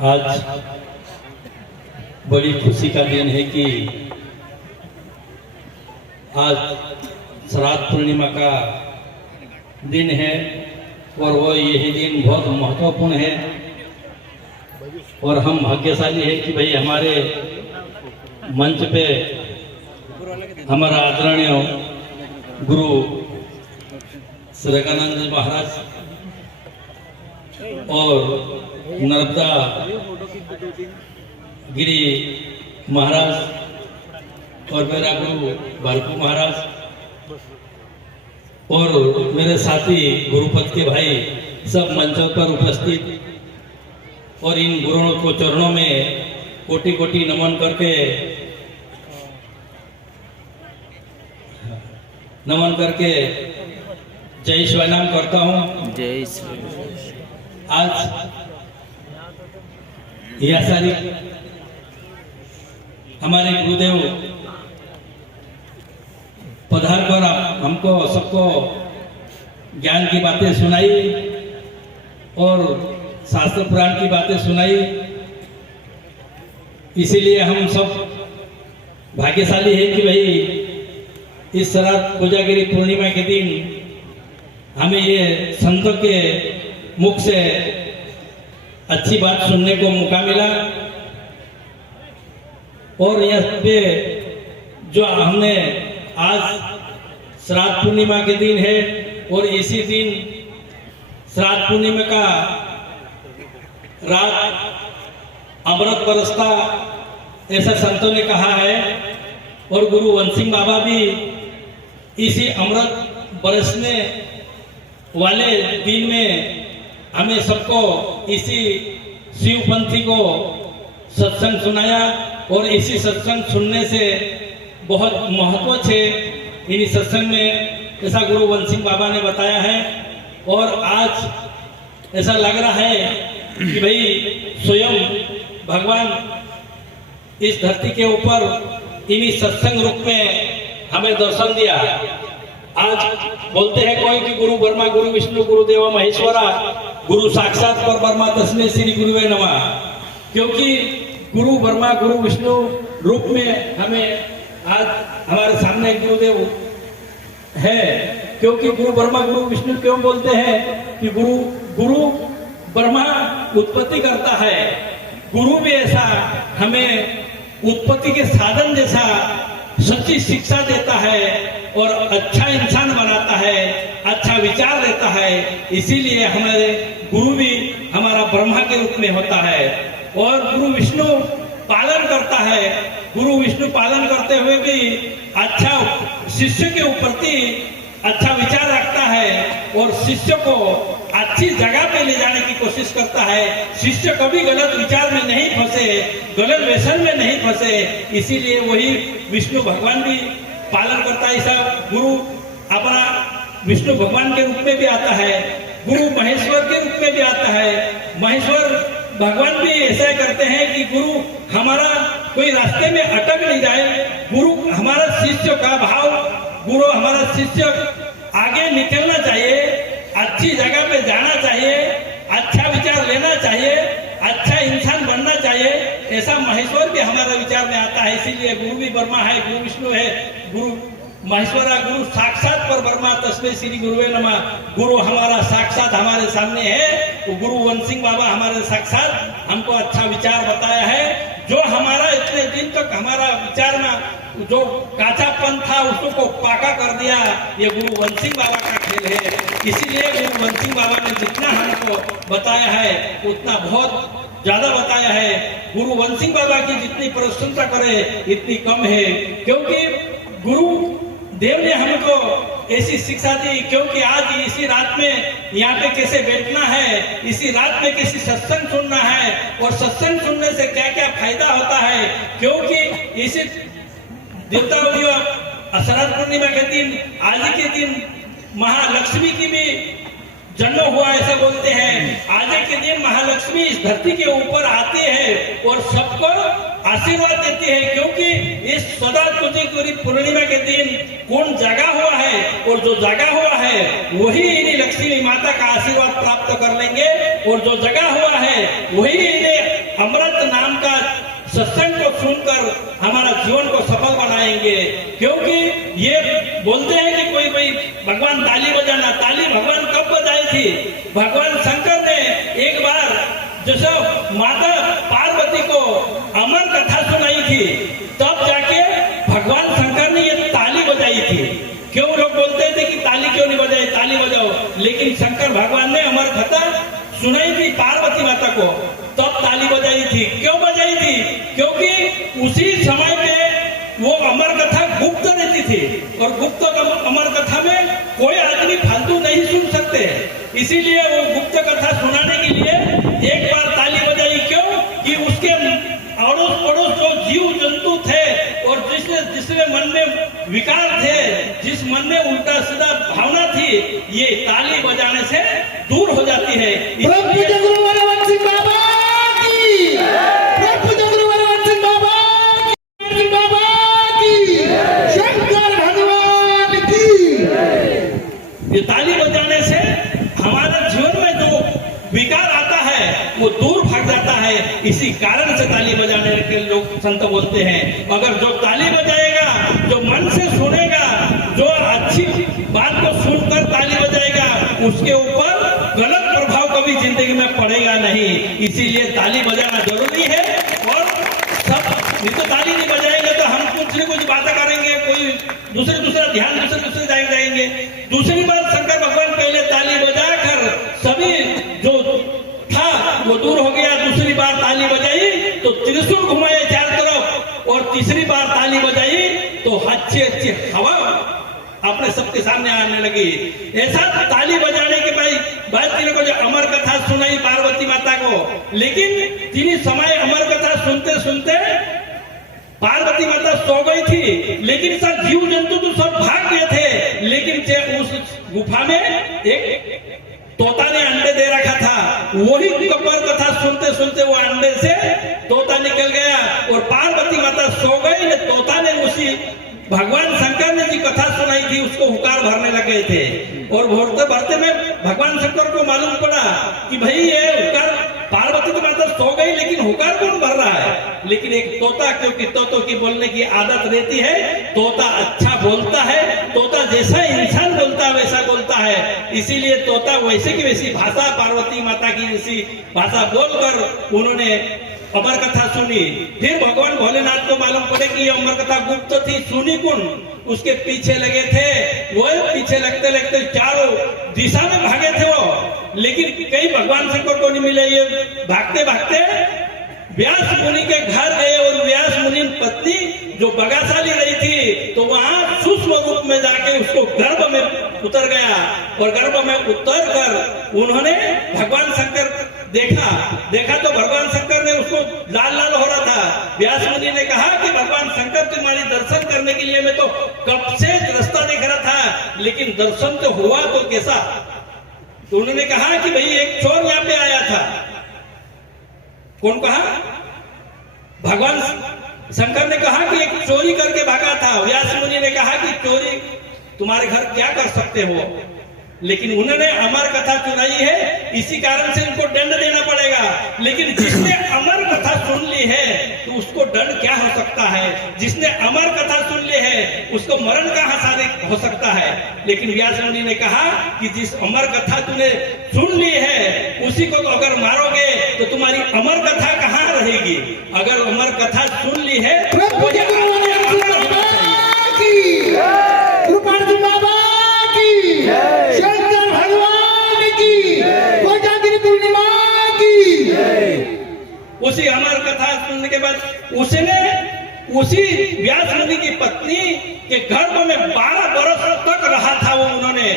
आज बड़ी खुशी का दिन है कि आज श्राद्ध पूर्णिमा का दिन है और वो यही दिन बहुत महत्वपूर्ण है और हम भाग्यशाली है कि भाई हमारे मंच पे हमारा आदरणीय गुरु श्रीकानंद जी महाराज और नर्मदा गिरी महाराज और मेरा गुरु बालकू महाराज और मेरे साथी गुरुपद के भाई सब मंचों पर उपस्थित और इन गुरुओं को चरणों में कोटि कोटि नमन करके जय शिवनाम करता हूँ। जय आज यह सारी हमारे गुरुदेव पधार कर हमको सबको ज्ञान की बातें सुनाई और शास्त्र पुराण की बातें सुनाई। इसीलिए हम सब भाग्यशाली है कि भाई इस श्राद्ध कोजागिरी पूर्णिमा के दिन हमें ये संतों के मुख से अच्छी बात सुनने को मौका मिला और यह पे जो हमने आज श्राद्ध पूर्णिमा के दिन है और इसी दिन श्राद्ध पूर्णिमा का रात अमृत बरसता ऐसा संतों ने कहा है और गुरु वंशिंग बाबा भी इसी अमृत बरसने वाले दिन में हमें सबको इसी शिवपंथी को सत्संग सुनाया और इसी सत्संग सुनने से बहुत महत्व है इन सत्संग में ऐसा गुरु वंशिंग बाबा ने बताया है। और आज ऐसा लग रहा है कि भाई स्वयं भगवान इस धरती के ऊपर इन्हीं सत्संग रूप में हमें दर्शन दिया। आज बोलते हैं कोई कि गुरु ब्रह्मा गुरु विष्णु गुरु देव महेश्वरा गुरु साक्षात पर ब्रह्मा तस्मै श्री गुरुवे नमः। क्योंकि गुरु ब्रह्मा गुरु विष्णु रूप में हमें आज हमारे सामने गुरुदेव है। क्योंकि गुरु ब्रह्मा गुरु विष्णु क्यों बोलते हैं कि गुरु ब्रह्मा उत्पत्ति करता है, गुरु भी ऐसा हमें उत्पत्ति के साधन जैसा सच्ची शिक्षा देता है और अच्छा इंसान बनाता है, अच्छा विचार देता है। इसीलिए हमारे गुरु भी हमारा ब्रह्मा के रूप में होता है और गुरु विष्णु पालन करता है। गुरु विष्णु पालन करते हुए भी अच्छा शिष्य के प्रति अच्छा विचार रखता है और शिष्य को अच्छी जगह पे ले जाने की कोशिश करता है। शिष्य कभी गलत विचार में नहीं फंसे, गलत व्यसन में नहीं फंसे। इसीलिए वही विष्णु भगवान भी पालन करता है। ऐसा गुरु अपना विष्णु भगवान के रूप में भी आता है, गुरु महेश्वर के रूप में भी आता है। महेश्वर भगवान भी ऐसा करते हैं कि गुरु हमारा कोई रास्ते में अटक नहीं जाए। गुरु हमारा शिष्य का भाव, गुरु हमारा शिष्य आगे निकलना चाहिए, अच्छी जगह पे जाना चाहिए, अच्छा विचार लेना चाहिए, अच्छा इंसान बनना चाहिए। ऐसा महेश्वर भी हमारा विचार में आता है। इसीलिए गुरु भी ब्रह्मा है, गुरु विष्णु है, गुरु महेश्वरा गुरु साक्षात पर ब्रह्मा तस्मै श्री गुरुवे नमः। गुरु हमारा साक्षात हमारे सामने है। तो गुरु वंशिंग बाबा हमारे साक्षात हमको अच्छा विचार बताया है। जो हमारा इतने दिन तक हमारा विचार में जो काचापन था उसको पाका कर दिया, ये गुरु वंशिंग बाबा का खेल है। इसीलिए गुरु वंशिंग बाबा ने जितना हमको बताया है उतना बहुत ज्यादा बताया है। गुरु वंशिंग बाबा की जितनी प्रशंसा करे इतनी कम है। क्योंकि गुरु देव ने हमको ऐसी शिक्षा दी। क्योंकि आज इसी रात में यहाँ पे कैसे बैठना है, इसी रात में कैसे सत्संग सुनना है और सत्संग सुनने से क्या क्या फायदा होता है। क्योंकि इसी देवता श्राद्ध पूर्णिमा के दिन, आज के दिन महालक्ष्मी की भी जन्म हुआ ऐसा बोलते हैं। आज के दिन महालक्ष्मी इस धरती के ऊपर आती है और सबको आशीर्वाद देती है। क्योंकि इस श्राद्ध कोजागिरी पूर्णिमा के दिन कौन जगा हुआ है और जो जगा हुआ है वही इन्हीं लक्ष्मी माता का आशीर्वाद प्राप्त कर लेंगे और जो जगा हुआ है वही इन्हें अमृत नाम का सत्संग को सुनकर हमारा जीवन को सफल बनाएंगे। क्योंकि ये बोलते हैं कि कोई भाई भगवान ताली बजाना, ताली भगवान कब बजाई थी? भगवान शंकर ने एक बार जैसे माता पार्वती को अमर कथा सुनाई थी, तब जाके भगवान शंकर ने ये ताली बजाई थी। क्यों लोग बोलते थे कि ताली क्यों नहीं बजाई, ताली बजाओ, लेकिन शंकर भगवान ने अमर कथा सुनाई थी पार्वती माता को, तब ताली बजाई थी। क्यों बजाई थी? क्योंकि उसी समय पे वो अमर कथा गुप्त रहती थी, और गुप्त अमर कथा में कोई आदमी फालतू नहीं सुन सकते, इसीलिए वो गुप्त कथा सुनाने के लिए एक बार ताली बजाई। क्यों? कि उसके अड़ोस पड़ोस जो जीव जंतु थे और जिसके मन में विकार थे, जिस मन में उल्टा सीधा भावना थी, ये ताली बजाने से दूर हो जाती है। ये ताली बजाने से हमारे जीवन में जो विकार आता है वो दूर भाग जाता है। इसी कारण से ताली बजाने के लोग संत बोलते हैं। अगर जो ताली बजाएगा, जो मन से सुनेगा, जो अच्छी बात को सुनकर ताली बजाएगा, उसके ऊपर गलत प्रभाव कभी जिंदगी में पड़ेगा नहीं। इसीलिए ताली बजाना जरूरी है। और सब नहीं तो ताली नहीं बजाएंगे तो हम कुछ न कुछ बातें करेंगे, कोई दूसरा ध्यान दूसरे जाएंगे। दूसरी बात, शंकर भगवान पहले ताली बजाकर सभी जो था वो दूर हो गया। दूसरी बार ताली बजाई तो त्रिशूल घुमाए चारों तरफ, और तीसरी बार ताली बजाई तो अच्छी हवा अपने सबके सामने आने लगी। ऐसा ताली बजाने के बाद तीनों को जो अमर कथा सुनाई पार्वती माता को, लेकिन तीन समय अमर कथा सुनते सुनते पार्वती माता सो गई थी, लेकिन सब जीव जंतु तो सब भाग गए थे। लेकिन उस गुफा में एक तोता ने अंडे दे रखा था, वही कबर कथा सुनते सुनते वो अंडे से तोता निकल गया और पार्वती माता सो गई। तोता ने उसी भगवान शंकर ने जी कथा सुनाई थी उसको हुकार भरने लगे थे, और भरते भरते में भगवान शंकर को मालूम पड़ा कि भाई ये हुकार पार्वती की माता सो गई, लेकिन हुकार कौन भर रहा है? लेकिन एक तोता, क्योंकि तोतों की बोलने की आदत रहती है, तोता अच्छा बोलता है, तोता जैसा इंसान बोलता है वैसा बोलता है, इसीलिए तोता वैसे की वैसी भाषा पार्वती माता की जैसी भाषा बोलकर उन्होंने अमर कथा सुनी। फिर भगवान भोलेनाथ को मालूम पड़े कि ये अमर कथा गुप्त थी, सुनी कौन? उसके पीछे लगे थे। वो पीछे लगते लगते चारों दिशा में भागे थे वो, लेकिन कई भगवान शंकर को नहीं मिले। ये भागते भागते व्यास मुनि के घर गए, और व्यास मुनि पत्नी जो बगाशाली रही थी तो वहां सूक्ष्म रूप में जाके उसको गर्भ में उतर गया, और गर्भ में उतर कर उन्होंने भगवान शंकर देखा तो भगवान शंकर ने उसको लाल लाल हो रहा था। व्यास मुनि ने कहा कि भगवान शंकर तुम्हारी दर्शन करने के लिए मैं तो कब से रास्ता देख रहा था, लेकिन दर्शन तो हुआ तो कैसा? तो उन्होंने कहा कि भाई एक चोर यहाँ पे आया था। कौन कहा? भगवान शंकर ने कहा कि एक चोरी करके भागा था। व्यास मुनि ने कहा कि चोरी तुम्हारे घर क्या कर सकते हो, लेकिन उन्होंने अमर कथा सुनाई है, इसी कारण से उनको दंड देना पड़ेगा। लेकिन जिसने अमर कथा सुन ली है तो उसको दंड क्या हो सकता है? जिसने अमर कथा सुन ली है उसको मरण का हसाने हो सकता है। लेकिन व्यास मुनि ने कहा कि जिस अमर कथा तूने सुन ली है उसी को तो अगर मारोगे तो तुम्हारी अमर कथा कहाँ रहेगी? अगर अमर कथा सुन ली है उसी अमर कथा सुनने के बाद उसने उसी व्यास मुनि की पत्नी के गर्भ में 12 वर्ष तक रहा था वो। उन्होंने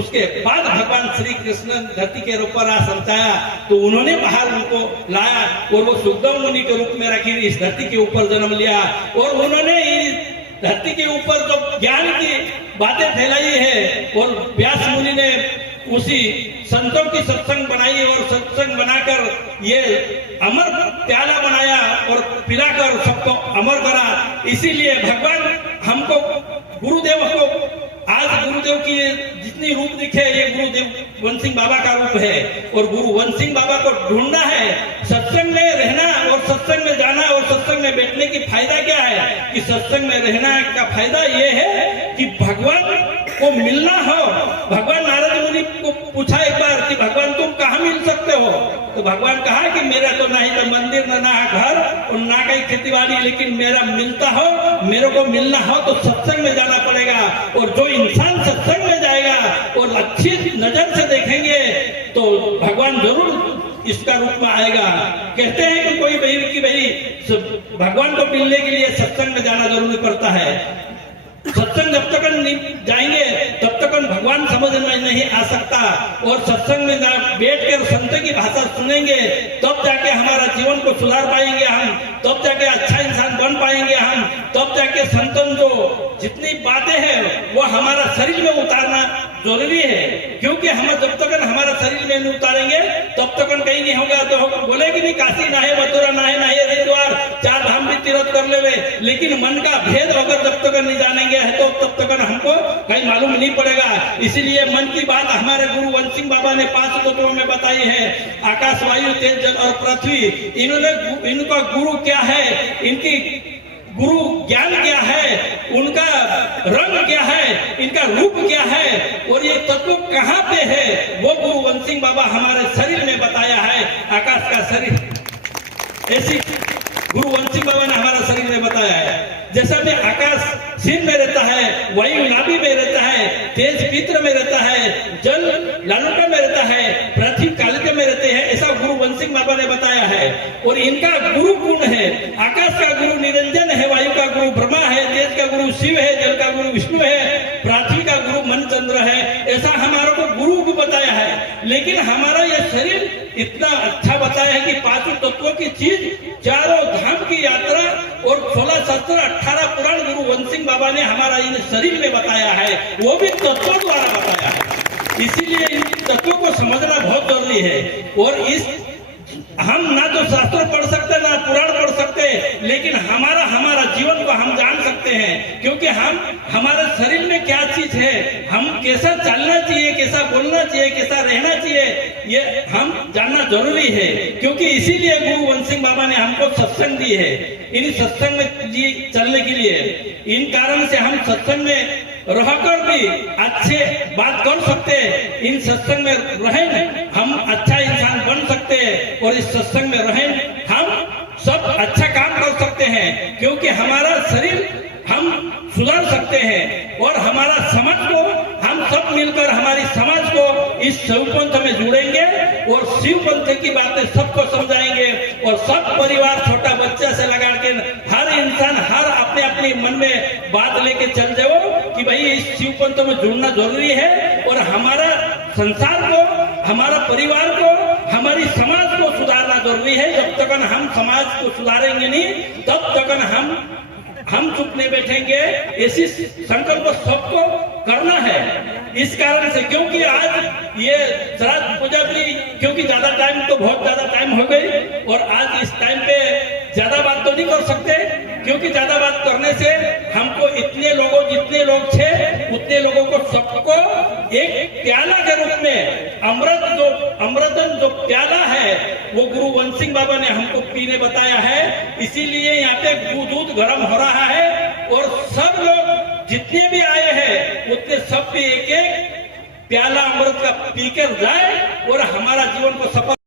उसके बाद भगवान श्री कृष्ण धरती के ऊपर आ समझाया तो उन्होंने बाहर उनको लाया और वो सुखदेव मुनि के रूप में रखी इस धरती के ऊपर जन्म लिया। और उन्होंने इस धरती के ऊपर जो ज्ञान की बातें फैलाई है और व्यास मुनि ने उसी संतों की सत्संग बनाई और सत्संग बनाकर ये अमर प्याला बनाया और पिलाकर सबको अमर करा। इसीलिए भगवान हमको गुरुदेव को आज गुरुदेव की जितनी रूप दिखे ये गुरुदेव वन सिंह बाबा का रूप है और गुरु वन सिंह बाबा को ढूंढना है, सत्संग में रहना सत्संग में रहना का फायदा ये है कि भगवान को मिलना हो। भगवान नारद मुनि को पूछा एक बार कि भगवान तुम कहाँ मिल सकते हो, तो भगवान कहा कि मेरा तो नहीं तो मंदिर ना घर और ना कहीं खेतीबाड़ी, लेकिन मेरा मिलता हो, मेरे को मिलना हो तो सत्संग में जाना पड़ेगा। और जो इंसान सत्संग में जाएगा और अच्छी नजर से देखेंगे तो भगवान जरूर इसका रूप में आएगा। कहते हैं कि कोई भाई भगवान को मिलने के लिए सत्संग में जाना जरूरी पड़ता है। सत्संग जब तक जाएंगे तब तक भगवान समझ में नहीं आ सकता, और सत्संग में बैठ कर संत की भाषा सुनेंगे तब जाके हमारा जीवन को सुधार पाएंगे हम, तब जाके अच्छा इंसान बन पाएंगे हम, तब जाके संतन जो जितनी बातें हैं वो हमारा शरीर में उतारना जरूरी है। क्योंकि हम जब तक हमारा शरीर में नहीं उतारेंगे तब तक कहीं नहीं होगा। तो बोलेगी नहीं काशी ना है, मथुरा ना है, ना है हरिद्वार, 4 धाम भी तीर्थ कर ले, लेकिन मन का भेद अगर जब तक नहीं जानेंगे है तो तब तक हमको कहीं मालूम नहीं पड़ेगा। इसीलिए मन की बात हमारे गुरु वन सिंह बाबा ने 5 तत्वों में बताई है। आकाश, वायु, तेज, जल और पृथ्वी। इनका गुरु क्या है, इनकी गुरु ज्ञान क्या है, उनका रंग क्या है, इनका रूप क्या है, और ये तत्व कहाँ पे है, वो गुरु वन सिंह बाबा हमारे शरीर में बताया है। आकाश का शरीर ऐसी गुरु वन सिंह बाबा ने हमारा शरीर में बताया है। जैसा भी आकाश सिर में रहता है, वायु नाभि में रहता है, तेज पित्र में रहता है, जल लालुका में रहता है, पृथ्वी कालिका में रहते हैं, ऐसा गुरु वन सिंह बाबा ने बताया है। और इनका गुरु गुण है, आकाश का गुरु निरंजन है, वायु का गुरु ब्रह्मा है, तेज का गुरु शिव है, जल का गुरु विष्णु है, पृथ्वी का गुरु मनचंद्र है। ऐसा हमारे को गुरु को बताया है। लेकिन हमारा यह शरीर इतना अच्छा बताया है कि 5 तत्वों की चीज, 4 धाम की यात्रा और 16 शास्त्र 18 पुराण गुरु वन सिंह बाबा ने हमारा इन शरीर में बताया है, वो भी तत्वों द्वारा बताया है। इसीलिए इन तत्वों को समझना बहुत जरूरी है। और इस हम ना तो शास्त्र पढ़ सकते ना पुराण पढ़ सकते, लेकिन हमारा जीवन को हम जान सकते हैं। क्योंकि हम हमारे शरीर में क्या चीज है, हम कैसा चलना चाहिए, कैसा बोलना चाहिए, कैसा रहना चाहिए, ये हम जानना जरूरी है। क्योंकि इसीलिए गुरु वन सिंह बाबा ने हमको सत्संग दी है, इन सत्संग में चलने के लिए। इन कारण से हम सत्संग में रहकर भी अच्छे बात कर सकते हैं। इन सत्संग में रहें हम अच्छा इंसान बन सकते हैं, और इस सत्संग में रहें हम सब अच्छा काम कर सकते हैं। क्योंकि हमारा शरीर हम सुधार सकते हैं, और हमारा समाज को हम सब मिलकर हमारी समाज को इस शिव पंथ में जुड़ेंगे और शिव पंथ की बातें सबको समझाएंगे। और सब परिवार छोटा बच्चा से लगा के हर इंसान हर अपने अपने मन में बात लेके चल जाओ कि भाई इस शिव पंथ में जुड़ना जरूरी है। और हमारा संसार को, हमारा परिवार को, हमारी समाज को सुधारना जरूरी है। जब तक हम समाज को सुधारेंगे नहीं तब तक हम चुप नहीं बैठेंगे। ऐसी संकल्प सबको करना है। इस कारण से, क्योंकि आज ये श्राद्ध पूजा भी, क्योंकि ज्यादा टाइम तो बहुत ज्यादा टाइम हो गई, और आज इस टाइम पे ज्यादा बात तो नहीं कर सकते, क्योंकि ज्यादा बात करने से हमको जितने लोग थे उतने लोगों को सबको एक प्याला के रूप में अमृतन जो प्याला है वो गुरु वन सिंह बाबा ने हमको पीने बताया है। इसीलिए यहाँ पे दूध गर्म हो रहा है, और सब लोग जितने भी आए हैं उतने सब भी एक प्याला अमृत का पीकर जाए और हमारा जीवन को सफल